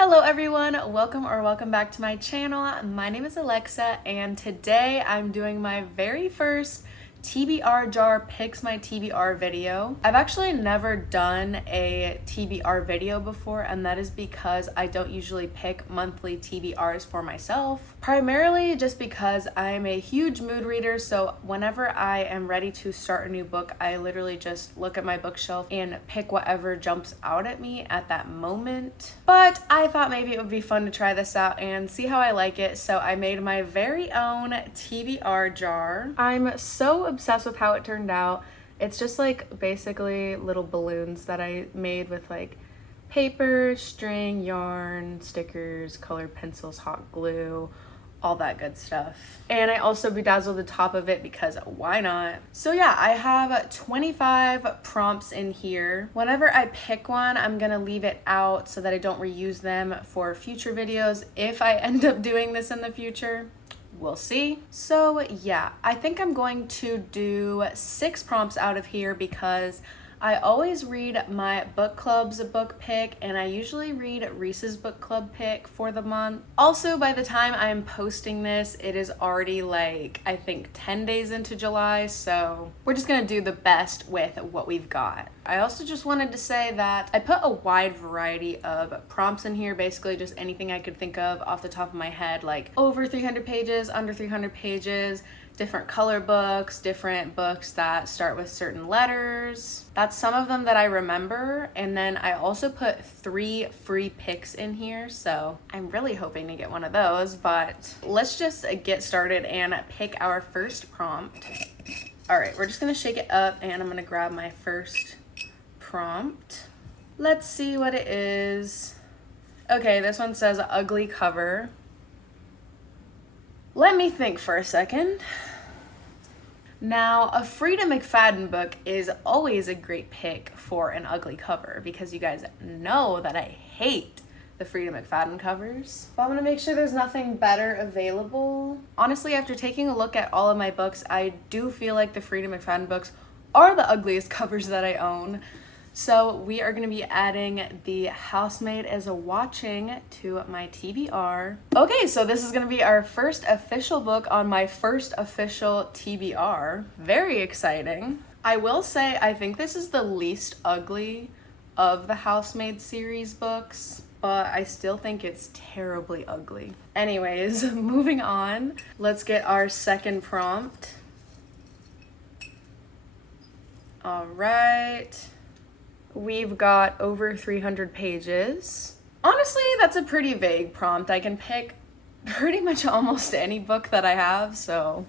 Hello everyone, welcome back to my channel. My name is Alexa and today I'm doing my very first TBR jar picks my TBR video. I've actually never done a TBR video before, and that is because I don't usually pick monthly TBRs for myself. Primarily just because I'm a huge mood reader, so whenever I am ready to start a new book, I literally just look at my bookshelf and pick whatever jumps out at me at that moment. But I thought maybe it would be fun to try this out and see how I like it, so I made my very own TBR jar. I'm so obsessed with how it turned out. It's just like basically little balloons that I made with like paper, string, yarn, stickers, colored pencils, hot glue, all that good stuff. And I also bedazzled the top of it because why not? So yeah, I have 25 prompts in here. Whenever I pick one, I'm gonna leave it out so that I don't reuse them for future videos if I end up doing this in the future. We'll see. So yeah, I think I'm going to do 6 prompts out of here because I always read my book club's book pick, and I usually read Reese's book club pick for the month. Also, by the time I'm posting this, it is already like, I think 10 days into July, so we're just gonna do the best with what we've got. I also just wanted to say that I put a wide variety of prompts in here, basically just anything I could think of off the top of my head, like over 300 pages, under 300 pages, different color books, different books that start with certain letters. That's some of them that I remember. And then I also put 3 free picks in here, so I'm really hoping to get one of those, but let's just get started and pick our first prompt. All right, we're just gonna shake it up and I'm gonna grab my first prompt. Let's see what it is. Okay, this one says ugly cover. Let me think for a second. Now, a Freida McFadden book is always a great pick for an ugly cover because you guys know that I hate the Freida McFadden covers. But I'm gonna make sure there's nothing better available. Honestly, after taking a look at all of my books, I do feel like the Freida McFadden books are the ugliest covers that I own. So we are going to be adding the Housemate as a watching to my TBR. Okay, so this is going to be our first official book on my first official TBR. Very exciting. I will say I think this is the least ugly of the Housemaid series books, but I still think it's terribly ugly. Anyways, moving on. Let's get our second prompt. All right. We've got over 300 pages. Honestly, that's a pretty vague prompt. I can pick pretty much almost any book that I have, so.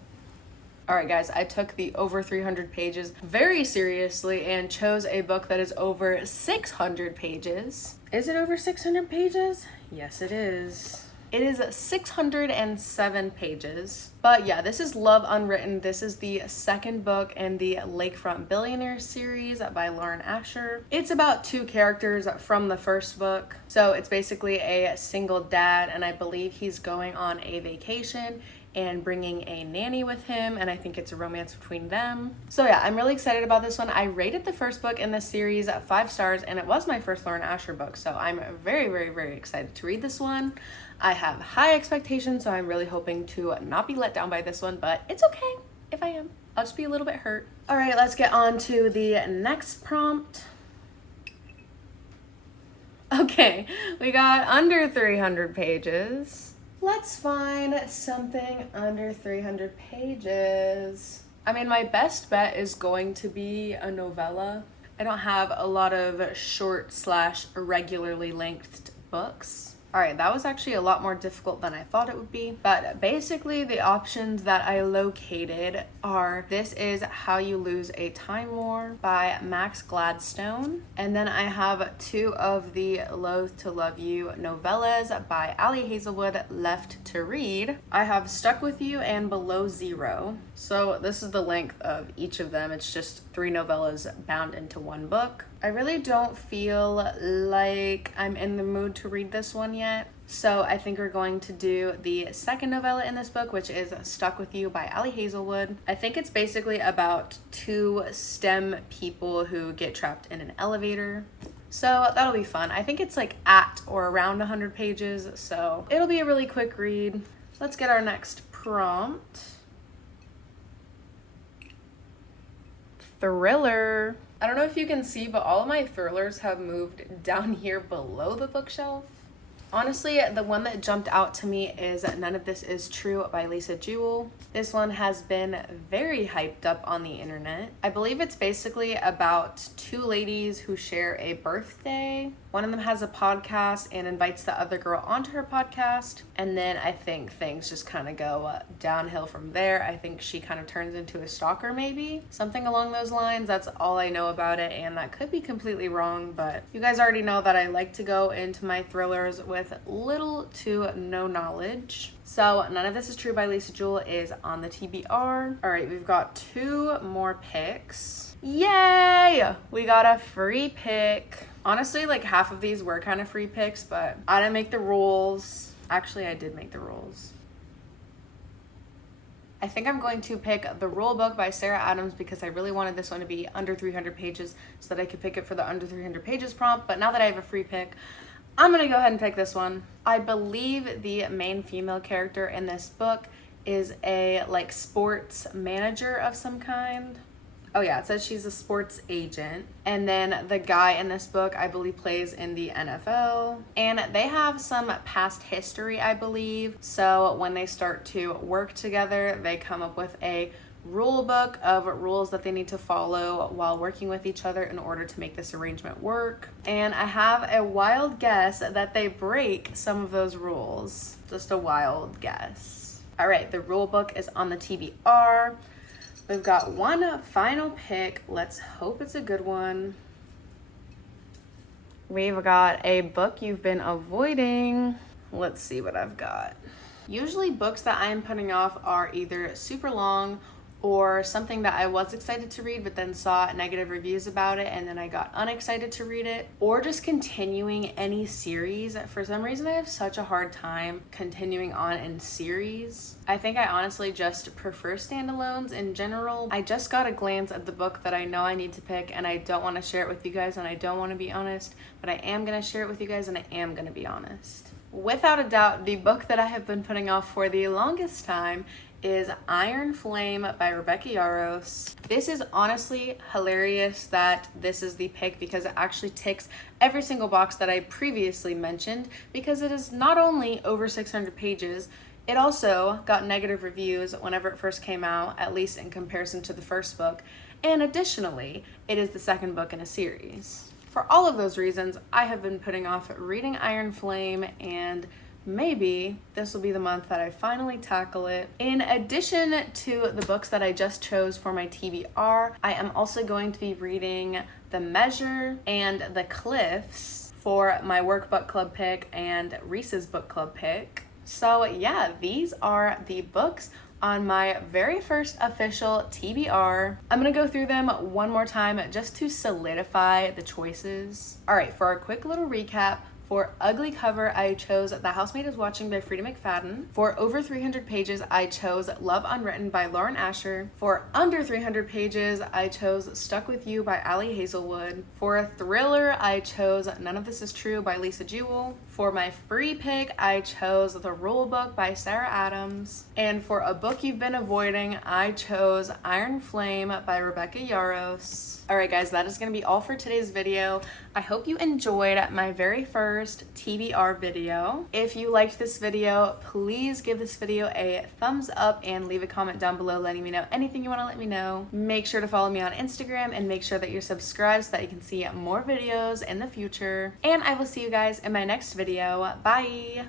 All right, guys, I took the over 300 pages very seriously and chose a book that is over 600 pages. Is it over 600 pages? Yes, it is. It is 607 pages. But yeah, this is Love Unwritten. This is the second book in the Lakefront Billionaire series by Lauren Asher. It's about 2 characters from the first book. So it's basically a single dad, and I believe he's going on a vacation and bringing a nanny with him, and I think it's a romance between them. So yeah, I'm really excited about this one. I rated the first book in this series at 5 stars, and it was my first Lauren Asher book, so I'm very excited to read this one. I have high expectations, so I'm really hoping to not be let down by this one, but it's okay if I am. I'll just be a little bit hurt. All right, let's get on to the next prompt. Okay, we got under 300 pages. Let's find something under 300 pages. I mean, my best bet is going to be a novella. I don't have a lot of short / irregularly lengthed books. All right, that was actually a lot more difficult than I thought it would be. But basically the options that I located are, this is How You Lose a Time War by Max Gladstone. And then I have 2 of the Loath to Love You novellas by Ali Hazelwood left to read. I have Stuck With You and Below Zero. So this is the length of each of them. It's just 3 novellas bound into one book. I really don't feel like I'm in the mood to read this one yet. So I think we're going to do the second novella in this book, which is Stuck With You by Ali Hazelwood. I think it's basically about two STEM people who get trapped in an elevator. So that'll be fun. I think it's like at or around 100 pages, so it'll be a really quick read. Let's get our next prompt. Thriller. I don't know if you can see, but all of my thrillers have moved down here below the bookshelf. Honestly, the one that jumped out to me is None of This Is True by Jewell. This one has been very hyped up on the internet. I believe it's basically about two ladies who share a birthday. One of them has a podcast and invites the other girl onto her podcast. And then I think things just kind of go downhill from there. I think she kind of turns into a stalker, maybe. Something along those lines. That's all I know about it, and that could be completely wrong, but you guys already know that I like to go into my thrillers with little to no knowledge. So None of This Is True by Jewell is on the TBR. All right, we've got two more picks. Yay! We got a free pick. Honestly, like half of these were kind of free picks, but I didn't make the rules. Actually, I did make the rules. I think I'm going to pick the Rulebook by Sarah Adams because I really wanted this one to be under 300 pages so that I could pick it for the under 300 pages prompt. But now that I have a free pick, I'm gonna go ahead and pick this one. I believe the main female character in this book is a like sports manager of some kind. Oh yeah, it says she's a sports agent. And then the guy in this book, I believe, plays in the NFL. And they have some past history, I believe. So when they start to work together, they come up with a rule book of rules that they need to follow while working with each other in order to make this arrangement work. And I have a wild guess that they break some of those rules. Just a wild guess. All right, the rule book is on the TBR. We've got one final pick. Let's hope it's a good one. We've got a book you've been avoiding. Let's see what I've got. Usually books that I'm putting off are either super long or something that I was excited to read but then saw negative reviews about it and then I got unexcited to read it, or just continuing any series. For some reason I have such a hard time continuing on in series. I think I honestly just prefer standalones in general. I just got a glance at the book that I know I need to pick and I don't want to share it with you guys and I don't want to be honest, but I am going to share it with you guys and I am going to be honest. Without a doubt, the book that I have been putting off for the longest time is Iron Flame by Rebecca Yarros. This is honestly hilarious that this is the pick because it actually ticks every single box that I previously mentioned, because it is not only over 600 pages, it also got negative reviews whenever it first came out, at least in comparison to the first book, and additionally, it is the second book in a series. For all of those reasons, I have been putting off reading Iron Flame, and maybe this will be the month that I finally tackle it. In addition to the books that I just chose for my TBR, I am also going to be reading The Measure and The Cliffs for my workbook club pick and Reese's book club pick. So yeah, these are the books on my very first official TBR. I'm gonna go through them one more time just to solidify the choices. All right, for our quick little recap, for ugly cover, I chose The Housemate is Watching by Freida McFadden. For over 300 pages, I chose Love Unwritten by Lauren Asher. For under 300 pages, I chose Stuck With You by Ali Hazelwood. For a thriller, I chose None of This Is True by Jewell. For my free pick, I chose The Rulebook by Sarah Adams. And for a book you've been avoiding, I chose Iron Flame by Rebecca Yarros. Alright guys, that is going to be all for today's video. I hope you enjoyed my very first TBR video. If you liked this video, please give this video a thumbs up and leave a comment down below letting me know anything you want to let me know. Make sure to follow me on Instagram and make sure that you're subscribed so that you can see more videos in the future. And I will see you guys in my next video. Bye!